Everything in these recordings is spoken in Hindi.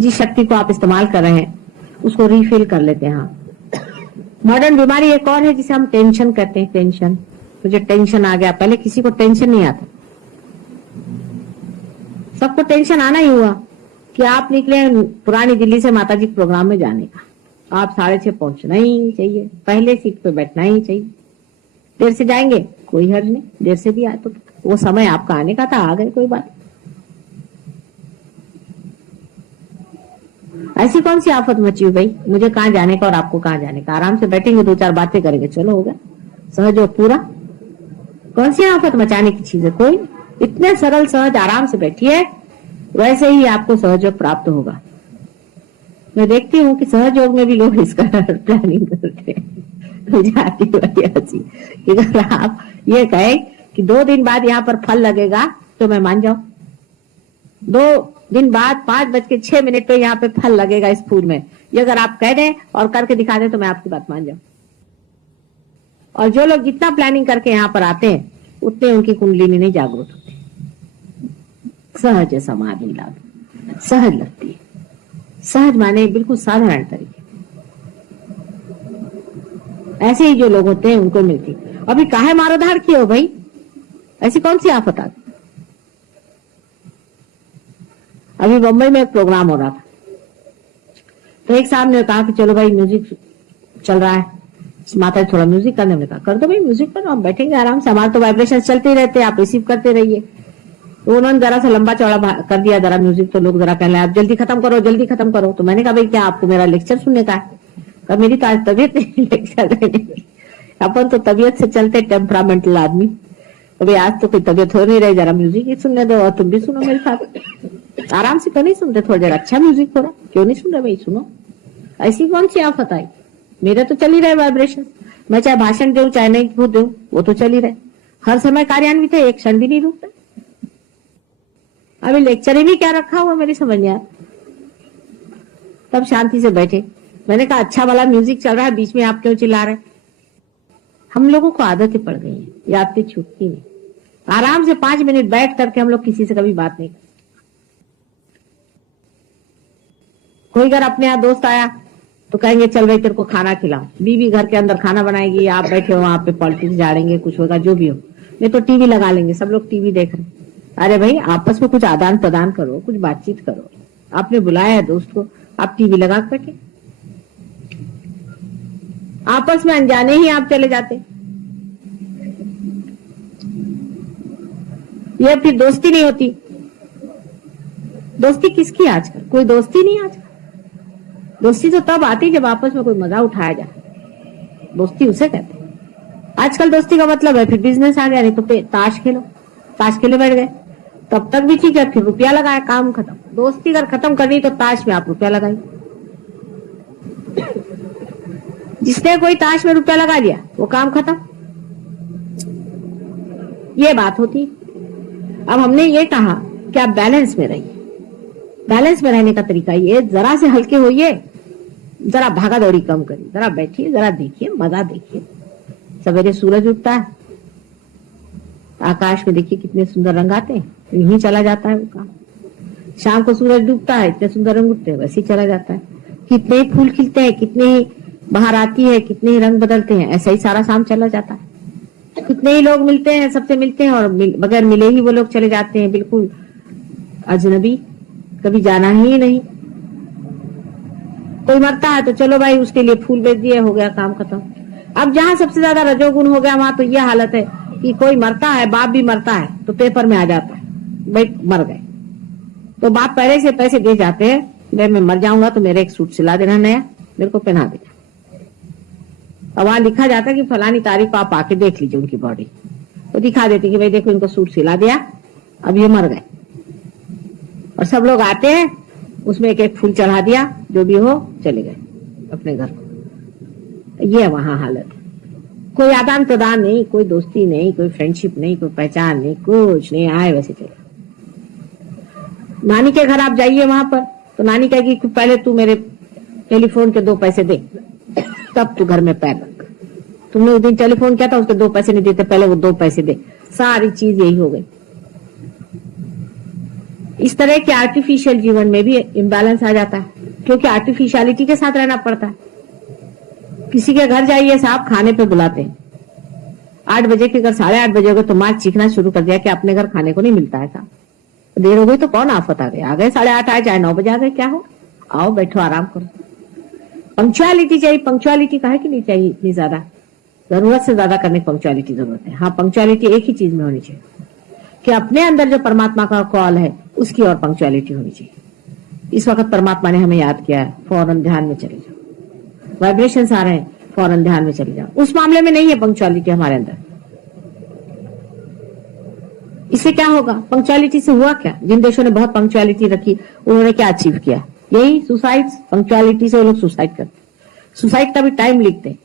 जिस शक्ति को आप इस्तेमाल कर रहे हैं उसको रिफिल कर लेते हैं। मॉडर्न बीमारी एक और है जिसे हम टेंशन कहते हैं। टेंशन, मुझे टेंशन आ गया। पहले किसी को टेंशन नहीं आता, सबको टेंशन आना ही हुआ कि आप निकले पुरानी दिल्ली से माताजी के प्रोग्राम में जाने का, आप 6:30 पहुंचना ही चाहिए, पहले सीट पे बैठना ही चाहिए। देर से जाएंगे कोई हर्ज नहीं, देर से भी आए तो वो समय आपका आने का था, आ गए, कोई बात। ऐसी कौन सी आफत मची हुई भाई, मुझे कहाँ जाने का और आपको कहाँ जाने का। आराम से बैठेंगे, 2-4 बातें करेंगे, चलो हो गया सहज और पूरा। कौन सी आफत मचाने की चीज है, कोई। इतने सरल सहज आराम से बैठिए, वैसे ही आपको सहयोग प्राप्त होगा। मैं देखती हूँ कि सहयोग में भी लोग इसका प्लानिंग करते हैं। मुझे आती बड़ी हंसी कि अगर आप ये कहे कि 2 दिन बाद यहाँ पर फल लगेगा तो मैं मान जाऊं। 2 दिन बाद 5:06 पे यहाँ पे फल लगेगा इस फूल में, ये अगर आप कह दें और करके दिखा दें तो मैं आपकी बात मान जाऊं। और जो लोग जितना प्लानिंग करके यहाँ पर आते हैं उतने उनकी कुंडलिनी नहीं जागृत होती। सहज समाधि लाभ, सहज लगती है। सहज माने बिल्कुल साधारण तरीके, ऐसे ही जो लोग होते हैं उनको मिलती। अभी काहे मारोधार किए हो भाई, ऐसी कौन सी आफत आती। अभी बम्बई में एक प्रोग्राम हो रहा था, तो एक साहब ने कहा कि चलो भाई म्यूजिक चल रहा है, माता थोड़ा म्यूजिक करने में, कहा कर दो भाई म्यूजिक करो, हम बैठेंगे आराम से, हमारे तो वाइब्रेशन चलते ही रहते हैं, आप रिसीव करते रहिए। तो उन्होंने जरा सा लंबा चौड़ा कर दिया जरा म्यूजिक, तो लोग जरा कहने आप जल्दी खत्म करो जल्दी खत्म करो। तो मैंने कहा भाई क्या आपको मेरा लेक्चर सुनने का है। कहा मेरी तो आज तबीयत नहीं लेक्चर देने की, अपन तो तबीयत से चलते टेम्परामेंटल आदमी। तो भाई आज तो कोई तबीयत हो नहीं रही, जरा म्यूजिक ही सुनने दो और तुम भी सुनो मेरे साथ। आराम से क्यों नहीं सुनते, थोड़ा जरा अच्छा म्यूजिक हो रहा, क्यों नहीं सुन रहे भाई, सुनो। ऐसी कौन सी आफत आई, मेरे तो चल ही रहे वाइब्रेशन। मैं चाहे भाषण दूं चाहे नहीं दूं वो तो चल ही रहे, हर समय कार्यान्वित है, एक क्षण भी नहीं रुकता। अभी लेक्चर ही भी क्या रखा हुआ मेरी समझ नहीं आया। तब शांति से बैठे, मैंने कहा अच्छा वाला म्यूजिक चल रहा है, बीच में आप क्यों चिल्ला रहे। हम लोगों को आदतें पड़ गई हैं, ये आदतें छूटती नहीं। आराम से 5 मिनट बैठ करके हम लोग किसी से कभी बात नहीं करते। कोई अगर अपने यहाँ दोस्त आया तो कहेंगे चल भाई तेरे को खाना खिलाओ, बीवी घर के अंदर खाना बनाएगी, आप बैठे हो वहां पे पॉलिटिक्स झाड़ेंगे, कुछ होगा जो भी हो, नहीं तो टीवी लगा लेंगे, सब लोग टीवी देख रहे। अरे भाई आपस में कुछ आदान प्रदान करो, कुछ बातचीत करो। आपने बुलाया है दोस्त को, आप टीवी लगा के बैठे, आपस में अनजाने ही आप चले जाते। ये फिर दोस्ती नहीं होती। दोस्ती किसकी आजकल, कोई दोस्ती नहीं आजकल। दोस्ती तो तब आती जब आपस में कोई मजा उठाया जाए, दोस्ती उसे कहते हैं। आजकल दोस्ती का मतलब है फिर बिजनेस आ गया, नहीं तो ताश खेलो, ताश खेले बैठ गए, तब तक भी ठीक है, फिर रुपया लगाया, काम खत्म। दोस्ती अगर खत्म करनी तो ताश में आप रुपया लगाइए। जिसने कोई ताश में रुपया लगा दिया वो काम खत्म, ये बात होती। अब हमने ये कहा कि आप बैलेंस में रहिए। बैलेंस में रहने का तरीका ये, जरा से हल्के होइए, जरा भागा दौड़ी कम करिए, जरा बैठिए, जरा देखिए, मजा देखिए। सवेरे सूरज उगता है, आकाश में देखिए कितने सुंदर रंग आते हैं, यूं ही चला जाता है वो काम। शाम को सूरज डूबता है, इतने सुंदर रंग उठते हैं, वैसे ही चला जाता है। कितने ही फूल खिलते हैं, कितने ही बाहर आती है, कितने ही रंग बदलते हैं, ऐसा ही सारा शाम चला जाता है। कितने ही लोग मिलते हैं, सबसे मिलते हैं और बगैर मिले ही वो लोग चले जाते हैं, बिल्कुल अजनबी, कभी जाना ही नहीं। कोई मरता है तो चलो भाई उसके लिए फूल बेच दिए, हो गया काम खत्म। अब जहां सबसे ज्यादा रजोगुण हो गया वहां तो यह हालत है कि कोई मरता है, बाप भी मरता है तो पेपर में आ जाता है भाई मर गए, तो बाप पहले से पैसे दे जाते हैं, मैं मर जाऊंगा तो मेरे एक सूट सिला देना नया, मेरे को पहना देना। और वहां लिखा जाता है कि फलानी तारीख को आप आके देख लीजिए उनकी बॉडी, तो दिखा देती कि भाई देखो इनको सूट सिला दिया, अब ये मर गए। और सब लोग आते हैं, उसमें एक एक फूल चढ़ा दिया, जो भी हो चले गए अपने घर को। ये वहां हालत है, कोई आदान प्रदान नहीं, कोई दोस्ती नहीं, कोई फ्रेंडशिप नहीं, कोई पहचान नहीं, कुछ नहीं, आए वैसे चले। नानी के घर आप जाइए, वहां पर तो नानी कहेगी कि पहले तू मेरे टेलीफोन के 2 पैसे दे, तब तू घर में पैर रख। तुमने उस दिन टेलीफोन किया था, उसके 2 पैसे नहीं देते, पहले वो 2 पैसे दे। सारी चीज यही हो गई। इस तरह के आर्टिफिशियल जीवन में भी इम्बैलेंस आ जाता है, क्योंकि आर्टिफिशियलिटी के साथ रहना पड़ता है। किसी के घर जाइए साहब, खाने पे बुलाते हैं 8 बजे के घर 8:30 बजे हो गए तो माँ चीखना शुरू कर दिया कि अपने घर खाने को नहीं मिलता है साहब। देर हो गई तो कौन आफत आ गई, आ गए 8:30 आए चाहे 9 बजे आ गए, क्या हो, आओ बैठो आराम करो। पंक्चुअलिटी चाहिए, पंक्चुअलिटी काहे की नहीं चाहिए इतनी ज्यादा, जरूरत से ज्यादा करने की पंक्चुअलिटी जरूरत है। हाँ, पंक्चुअलिटी एक ही चीज में होनी चाहिए कि अपने अंदर जो परमात्मा का कॉल है उसकी और पंक्चुअलिटी होनी चाहिए। इस वक्त परमात्मा ने हमें याद किया है, फौरन ध्यान में चले जाओ। वाइब्रेशंस आ रहे हैं, फौरन ध्यान में चले जाओ। उस मामले में नहीं है पंक्चुअलिटी हमारे अंदर। इससे क्या होगा, पंक्चुअलिटी से हुआ क्या? जिन देशों ने बहुत पंक्चुअलिटी रखी उन्होंने क्या अचीव किया? यही सुसाइड। पंक्चुअलिटी से वो लोग सुसाइड करते, सुसाइड का भी टाइम लिखते।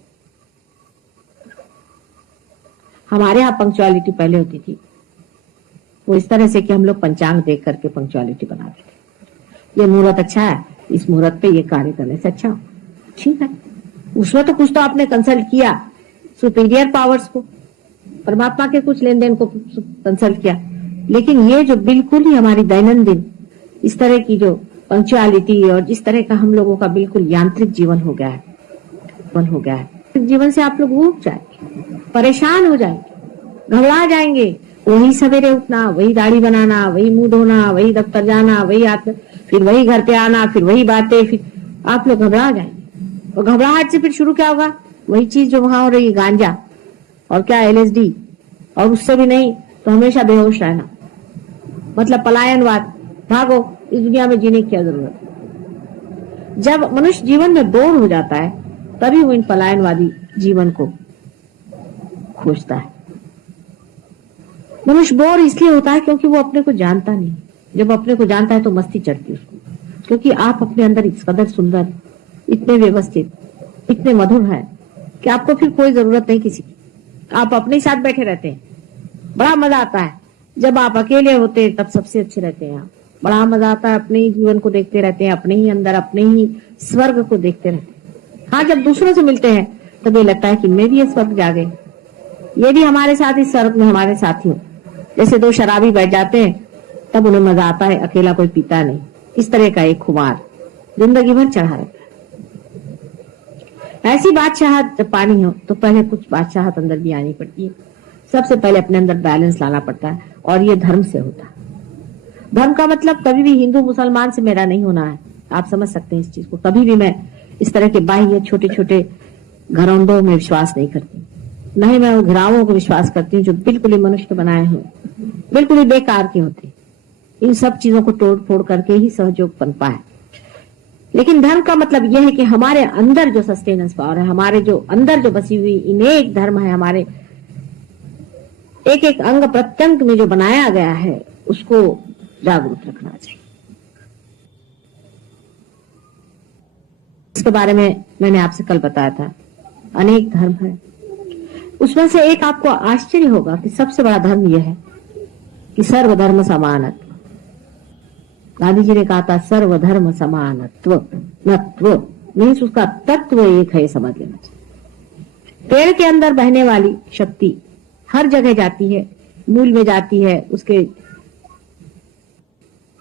हमारे यहाँ पंक्चुअलिटी पहले होती थी वो इस तरह से कि हम लोग पंचांग देख करके पंक्चुअलिटी बनाते थे। ये मुहूर्त अच्छा है, इस मुहूर्त पे ये कार्य करने से अच्छा, ठीक है। उसमें तो कुछ तो आपने कंसल्ट किया सुपीरियर पावर्स को, परमात्मा के कुछ लेन देन को कंसल्ट किया। लेकिन ये जो बिल्कुल ही हमारी दैनंदिन इस तरह की जो पंक्चुअलिटी और जिस तरह का हम लोगों का बिल्कुल यांत्रिक जीवन हो गया है, जीवन से आप लोग ऊब जाएंगे, परेशान हो जाएंगे, घबरा जाएंगे। वही सवेरे उठना, वही दाढ़ी बनाना, वही मुंह धोना, वही दफ्तर जाना, फिर वही घर पे आना, फिर वही बातें, फिर आप लोग घबरा जाएंगे। और घबराहट से फिर शुरू क्या होगा, वही चीज जो वहां हो रही है, गांजा और क्या LSD, और उससे भी नहीं तो हमेशा बेहोश रहना, मतलब पलायनवाद। भागो, इस दुनिया में जीने की क्या जरूरत है। जब मनुष्य जीवन में बोर हो जाता है तभी वो इन पलायनवादी जीवन को खोजता है। मनुष्य बोर इसलिए होता है क्योंकि वो अपने को जानता नहीं। जब अपने को जानता है तो मस्ती चढ़ती है उसको, क्योंकि आप अपने अंदर इस कदर सुंदर, इतने व्यवस्थित, इतने मधुर है कि आपको फिर कोई जरूरत नहीं किसी की। आप अपने साथ बैठे रहते हैं, बड़ा मजा आता है। जब आप अकेले होते हैं तब सबसे अच्छे रहते हैं आप, बड़ा मजा आता है। अपने ही जीवन को देखते रहते हैं, अपने ही अंदर, अपने ही स्वर्ग को देखते रहते हैं। हाँ, जब दूसरों से मिलते हैं तब ये लगता है कि मैं भी ये स्वर्ग जा गए, ये भी हमारे साथ इस स्वर्ग में हमारे साथी हो। जैसे 2 शराबी बैठ जाते हैं तब उन्हें मजा आता है, अकेला कोई पीता नहीं। इस तरह का एक खुमार जिंदगी भर चढ़ा रहता है। ऐसी बादशाहत जब पानी हो तो पहले कुछ बादशाहत अंदर भी आनी पड़ती है। सबसे पहले अपने अंदर बैलेंस लाना पड़ता है, और ये धर्म से होता है। धर्म का मतलब कभी भी हिंदू मुसलमान से मेरा नहीं होना है, आप समझ सकते हैं इस चीज को। कभी भी मैं इस तरह के बाह्य छोटे छोटे घरौंदों में विश्वास नहीं करती, न ही मैं घिरावों को विश्वास करती हूँ जो बिल्कुल ही मनुष्य बनाए हैं, बिल्कुल ही बेकार के होते। इन सब चीजों को तोड़ फोड़ करके ही सहयोग बनता है। लेकिन धर्म का मतलब यह है कि हमारे अंदर जो सस्टेनेंस पावर है, हमारे जो अंदर जो बसी हुई इनेक धर्म है, हमारे एक एक अंग प्रत्यंग में जो बनाया गया है, उसको जागरूक रखना चाहिए। इसके बारे में मैंने आपसे कल बताया था, अनेक धर्म है। उसमें से एक आपको आश्चर्य होगा कि सबसे बड़ा धर्म यह है कि सर्वधर्म समानत्व। गांधी जी ने कहा था सर्वधर्म समानत्व, नत्व मीन्स उसका तत्व एक है, समझ लेना चाहिए। पेड़ के अंदर बहने वाली शक्ति हर जगह जाती है, मूल में जाती है, उसके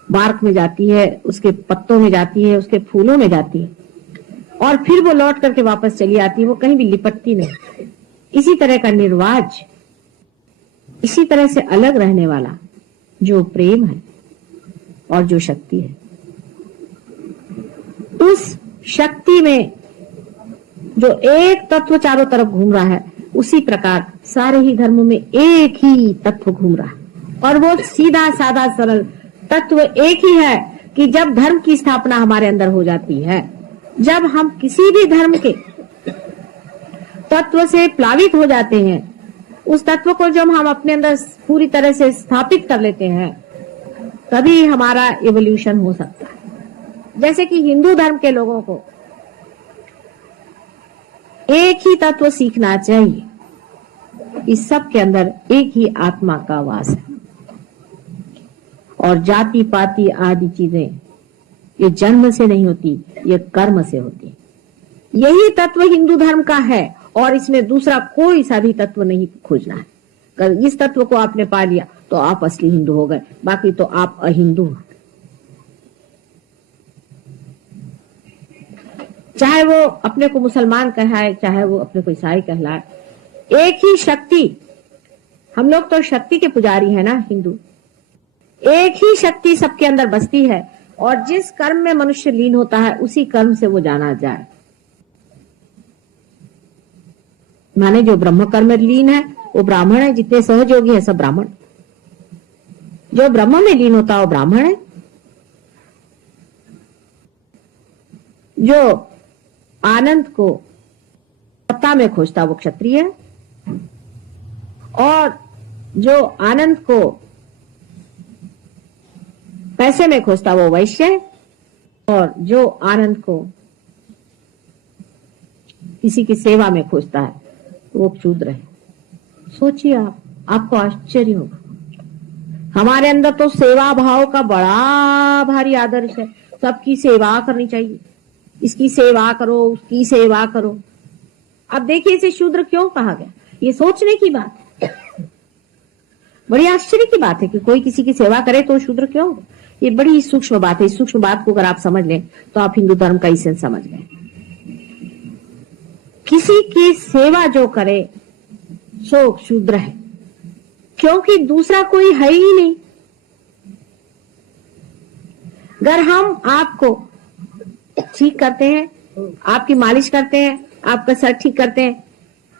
बार्क में जाती है, उसके पत्तों में जाती है, उसके फूलों में जाती है, और फिर वो लौट करके वापस चली आती है, वो कहीं भी लिपटती नहीं। इसी तरह का निर्वाज, इसी तरह से अलग रहने वाला जो प्रेम है और जो शक्ति है, उस शक्ति में जो एक तत्व चारों तरफ घूम रहा है, उसी प्रकार सारे ही धर्मों में एक ही तत्व घूम रहा है। और वो सीधा साधा सरल तत्व एक ही है कि जब धर्म की स्थापना हमारे अंदर हो जाती है, जब हम किसी भी धर्म के तत्व से प्लावित हो जाते हैं, उस तत्व को जब हम अपने अंदर पूरी तरह से स्थापित कर लेते हैं, तभी हमारा इवोल्यूशन हो सकता है। जैसे कि हिंदू धर्म के लोगों को एक ही तत्व सीखना चाहिए, इस सब के अंदर एक ही आत्मा का वास है, और जाति पाति आदि चीजें ये जन्म से नहीं होती, ये कर्म से होती। यही तत्व हिंदू धर्म का है, और इसमें दूसरा कोई सा भी तत्व नहीं खोजना है। अगर इस तत्व को आपने पा लिया तो आप असली हिंदू हो गए, बाकी तो आप अहिंदू हैं। चाहे वो अपने को मुसलमान कहलाए, चाहे वो अपने को ईसाई कहलाए, एक ही शक्ति, हम लोग तो शक्ति के पुजारी है ना हिंदू, एक ही शक्ति सबके अंदर बसती है और जिस कर्म में मनुष्य लीन होता है उसी कर्म से वो जाना जाए। माने जो ब्रह्म कर्म में लीन है वो ब्राह्मण है, जितने सहयोगी है सब ब्राह्मण। जो ब्रह्म में लीन होता है वो ब्राह्मण है, जो आनंद को सत्ता में खोजता वो क्षत्रिय है, और जो आनंद को पैसे में खोजता वो वैश्य है, और जो आनंद को किसी की सेवा में खोजता है वो शूद्र है। सोचिए आप, आपको आश्चर्य होगा। हमारे अंदर तो सेवा भाव का बड़ा भारी आदर्श है, सबकी सेवा करनी चाहिए, इसकी सेवा करो, उसकी सेवा करो। अब देखिए इसे शूद्र क्यों कहा गया, ये सोचने की बात है, बड़ी आश्चर्य की बात है कि कोई किसी की सेवा करे तो शूद्र क्यों। ये बड़ी सूक्ष्म बात है, इस सूक्ष्म बात को अगर आप समझ लें तो आप हिंदू धर्म का इसेंस समझ गए। किसी की सेवा जो करे सो शूद्र है, क्योंकि दूसरा कोई है ही नहीं। अगर हम आपको ठीक करते हैं, आपकी मालिश करते हैं, आपका सर ठीक करते हैं,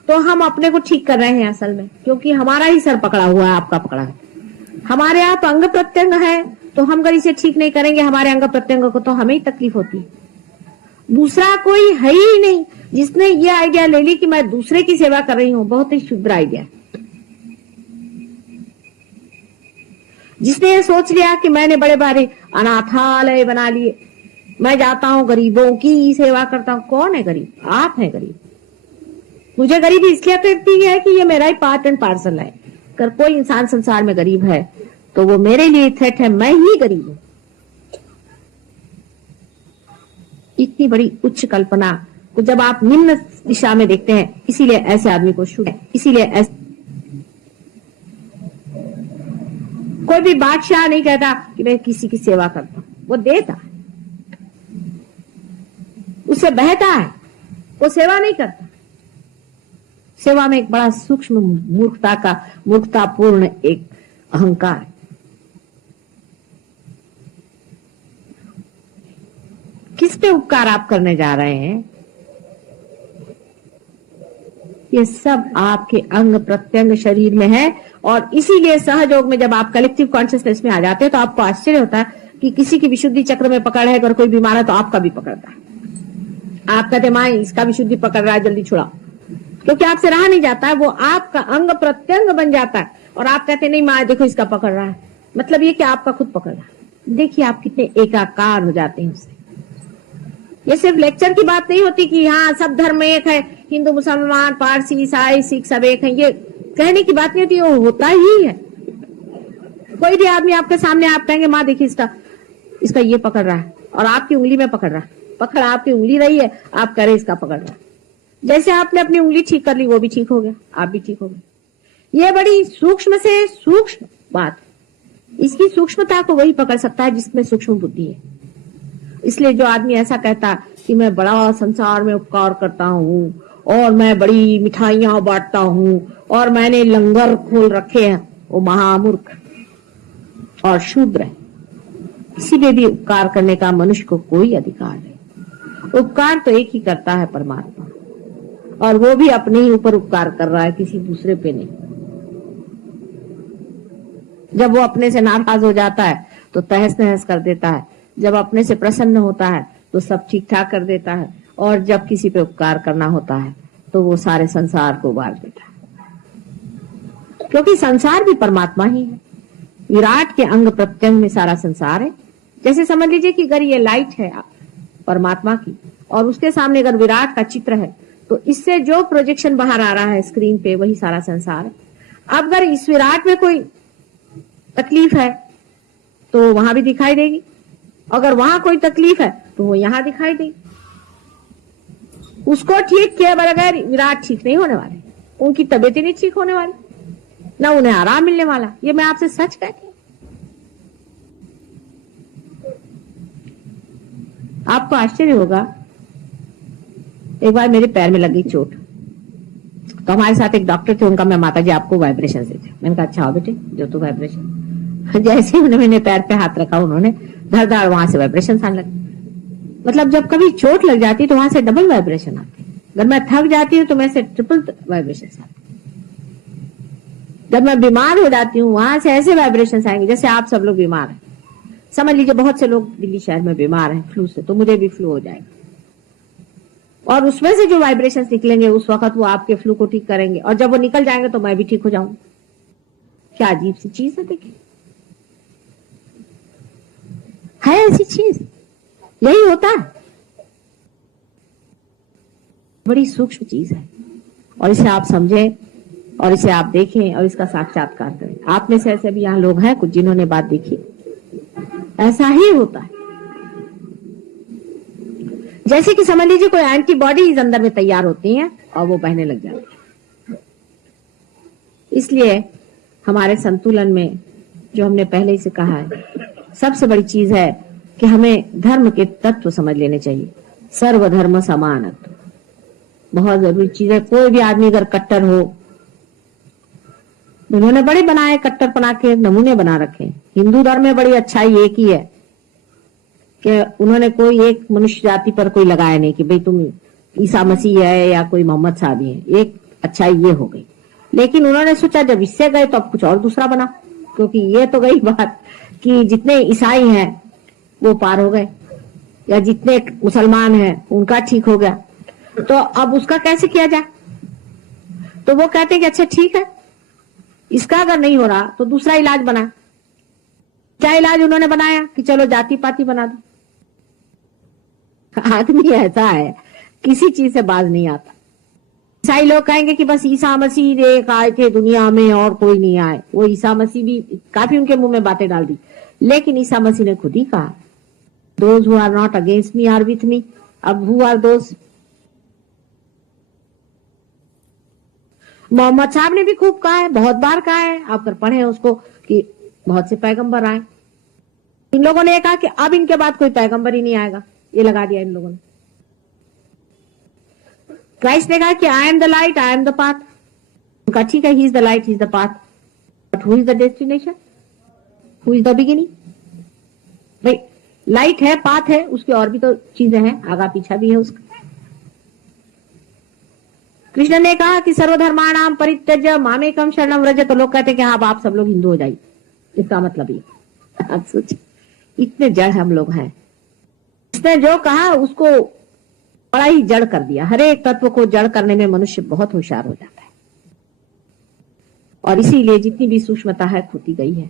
तो हम अपने को ठीक कर रहे हैं असल में, क्योंकि हमारा ही सर पकड़ा हुआ है, आपका पकड़ा है। हमारे यहाँ तो अंग प्रत्यंग है, तो हम अगर इसे ठीक नहीं करेंगे हमारे अंग प्रत्यंग को, तो हमें ही तकलीफ होती है। दूसरा कोई है ही नहीं जिसने ये आइडिया ले ली कि मैं दूसरे की सेवा कर रही हूं, बहुत ही शुद्र आइडिया। जिसने ये सोच लिया कि मैंने बड़े बड़े अनाथालय बना लिए, मैं जाता हूं गरीबों की सेवा करता हूं। कौन है गरीब? आप हैं गरीब। मुझे गरीबी इसलिए कहती है कि ये मेरा ही पार्ट एंड पार्सल है। अगर कोई इंसान संसार में गरीब है तो वो मेरे लिए थ्रेट है, मैं ही गरीब हूं। इतनी बड़ी उच्च कल्पना को जब आप निम्न दिशा में देखते हैं, इसीलिए ऐसे आदमी को शुद्ध, इसीलिए ऐसे कोई भी बादशाह नहीं कहता कि मैं किसी की सेवा करता हूं, वो देता है, उससे बहता है, वो सेवा नहीं करता। सेवा में एक बड़ा सूक्ष्म मूर्खतापूर्ण एक अहंकार है। किस पे उपकार आप करने जा रहे हैं? ये सब आपके अंग प्रत्यंग शरीर में है, और इसीलिए सहयोग में जब आप कलेक्टिव कॉन्शियसनेस में आ जाते हैं तो आपको आश्चर्य होता है कि किसी की विशुद्धि चक्र में पकड़ है, अगर कोई बीमार है तो आपका भी पकड़ता है। आप कहते माँ इसका विशुद्धि पकड़ रहा है, जल्दी छुड़ाओ, क्योंकि आपसे रहा नहीं जाता है, वो आपका अंग प्रत्यंग बन जाता है। और आप कहते नहीं माँ देखो इसका पकड़ रहा है, मतलब ये कि आपका खुद पकड़ रहा है। देखिए आप कितने एकाकार हो जाते हैं उससे। ये सिर्फ लेक्चर की बात नहीं होती कि हाँ सब धर्म एक है, हिंदू मुसलमान पारसी ईसाई सिख सब एक है, ये कहने की बात नहीं होती, वो होता ही है। कोई भी आदमी आपके सामने, आप कहेंगे माँ देखिए इसका ये पकड़ रहा है, और आपकी उंगली में पकड़ रहा है, पकड़ आपकी उंगली रही है, आप कह रहे इसका पकड़ रहा है। जैसे आपने अपनी उंगली ठीक कर ली, वो भी ठीक हो गया, आप भी ठीक हो गए। ये बड़ी सूक्ष्म से सूक्ष्म बात, इसकी सूक्ष्मता को वही पकड़ सकता है जिसमें सूक्ष्म बुद्धि है। इसलिए जो आदमी ऐसा कहता कि मैं बड़ा संसार में उपकार करता हूँ, और मैं बड़ी मिठाइयां बांटता हूँ, और मैंने लंगर खोल रखे हैं, वो महामूर्ख और शूद्र है। किसी पे भी उपकार करने का मनुष्य को कोई अधिकार नहीं। उपकार तो एक ही करता है, परमात्मा, और वो भी अपने ही ऊपर उपकार कर रहा है, किसी दूसरे पे नहीं। जब वो अपने से नाराज हो जाता है तो तहस नहस कर देता है, जब अपने से प्रसन्न होता है तो सब ठीक ठाक कर देता है, और जब किसी पे उपकार करना होता है तो वो सारे संसार को उबार देता है, क्योंकि संसार भी परमात्मा ही है। विराट के अंग प्रत्यंग में सारा संसार है। जैसे समझ लीजिए कि अगर ये लाइट है परमात्मा की, और उसके सामने अगर विराट का चित्र है, तो इससे जो प्रोजेक्शन बाहर आ रहा है स्क्रीन पे, वही सारा संसार है। अब अगर इस विराट में कोई तकलीफ है तो वहां भी दिखाई देगी, अगर वहां कोई तकलीफ है तो वो यहां दिखाई देगी। उसको ठीक किए बगैर विराट ठीक नहीं होने वाले, उनकी तबीयत ही नहीं ठीक होने वाली, ना उन्हें आराम मिलने वाला। ये मैं आपसे सच कहती हूं। आपको आश्चर्य होगा एक बार मेरे पैर में लगी चोट, तो हमारे साथ एक डॉक्टर थे, उनका मैं माता जी आपको वाइब्रेशन से थे। मैंने कहा अच्छा हो बेटे, जो तू वाइब्रेशन। जैसे ही उन्होंने मेरे पैर पे हाथ रखा, उन्होंने धड़ धड़ वहां से वाइब्रेशन आने लगे। मतलब जब कभी चोट लग जाती तो वहां से डबल वाइब्रेशन आती है, अगर मैं थक जाती हूँ तो मैं से ट्रिपल वाइब्रेशन आती है, जब मैं बीमार हो जाती हूँ वहां से ऐसे वाइब्रेशन आएंगे। जैसे आप सब लोग बीमार हैं, समझ लीजिए बहुत से लोग दिल्ली शहर में बीमार हैं फ्लू से, तो मुझे भी फ्लू हो जाएगा, और उसमें से जो वाइब्रेशंस निकलेंगे उस वक्त वो आपके फ्लू को ठीक करेंगे, और जब वो निकल जाएंगे तो मैं भी ठीक हो जाऊंगी। क्या अजीब सी चीज है, देखिए है ऐसी चीज, यही होता है, बड़ी सूक्ष्म चीज है, और इसे आप समझें और इसे आप देखें और इसका साक्षात्कार करें। आप में से ऐसे भी यहाँ लोग हैं कुछ जिन्होंने बात देखी, ऐसा ही होता है। जैसे कि समझ लीजिए कोई एंटीबॉडीज अंदर में तैयार होती हैं और वो बहने लग जाती है। इसलिए हमारे संतुलन में जो हमने पहले ही से कहा है, सबसे बड़ी चीज है कि हमें धर्म के तत्व समझ लेने चाहिए। सर्वधर्म समानत्व बहुत जरूरी चीज है। कोई भी आदमी अगर कट्टर हो, उन्होंने बड़े बनाए कट्टरपना के नमूने बना रखे। हिंदू धर्म में बड़ी अच्छाई एक ही है कि उन्होंने कोई एक मनुष्य जाति पर कोई लगाया नहीं कि भाई तुम ईसा मसीह है या कोई मोहम्मद साहब है। एक अच्छाई ये हो गई, लेकिन उन्होंने सोचा जब इससे गए तो अब कुछ और दूसरा बना, क्योंकि ये तो गई बात कि जितने ईसाई हैं वो पार हो गए, या जितने मुसलमान हैं उनका ठीक हो गया, तो अब उसका कैसे किया जाए। तो वो कहते हैं कि अच्छा ठीक है, इसका अगर नहीं हो रहा तो दूसरा इलाज बना। क्या इलाज उन्होंने बनाया कि चलो जाति पाति बना दो। आदमी ऐसा है, किसी चीज से बाज नहीं आता। ईसाई लोग कहेंगे कि बस ईसा मसीह एक आए थे दुनिया में और कोई नहीं आए। वो ईसा मसीह भी काफी उनके मुंह में बातें डाल दी, लेकिन ईसा मसीह ने खुद ही कहा those who are not against me are with me. अब हु आर दोज? मोहम्मद साहब ने भी खूब कहा है, बहुत बार कहा है, आप अगर पढ़े उसको कि बहुत से पैगंबर आए। इन लोगों ने कहा कि अब इनके बाद कोई पैगंबर ही नहीं आएगा, ये लगा दिया इन लोगों ने। क्राइस्ट ने कहा कि I am the light, I am the path. उनका ठीक है, he is the light, he is the path, but who is the destination, who is the beginning? भाई लाइट है, पाथ है, उसकी और भी तो चीजें हैं, आगा पीछा भी है उसका। कृष्ण ने कहा कि सर्वधर्माणाम परित्यज्य मामेकम शरणम व्रज, तो लोग कहते हैं कि हाँ आप सब लोग हिंदू हो जाइए। इसका मतलब ये, आप सोचिए इतने जड़ हम लोग हैं। इसने जो कहा उसको बड़ा ही जड़ कर दिया। हर एक तत्व को जड़ करने में मनुष्य बहुत होशियार हो जाता है, और इसीलिए जितनी भी सूक्ष्मता है खोती गई है।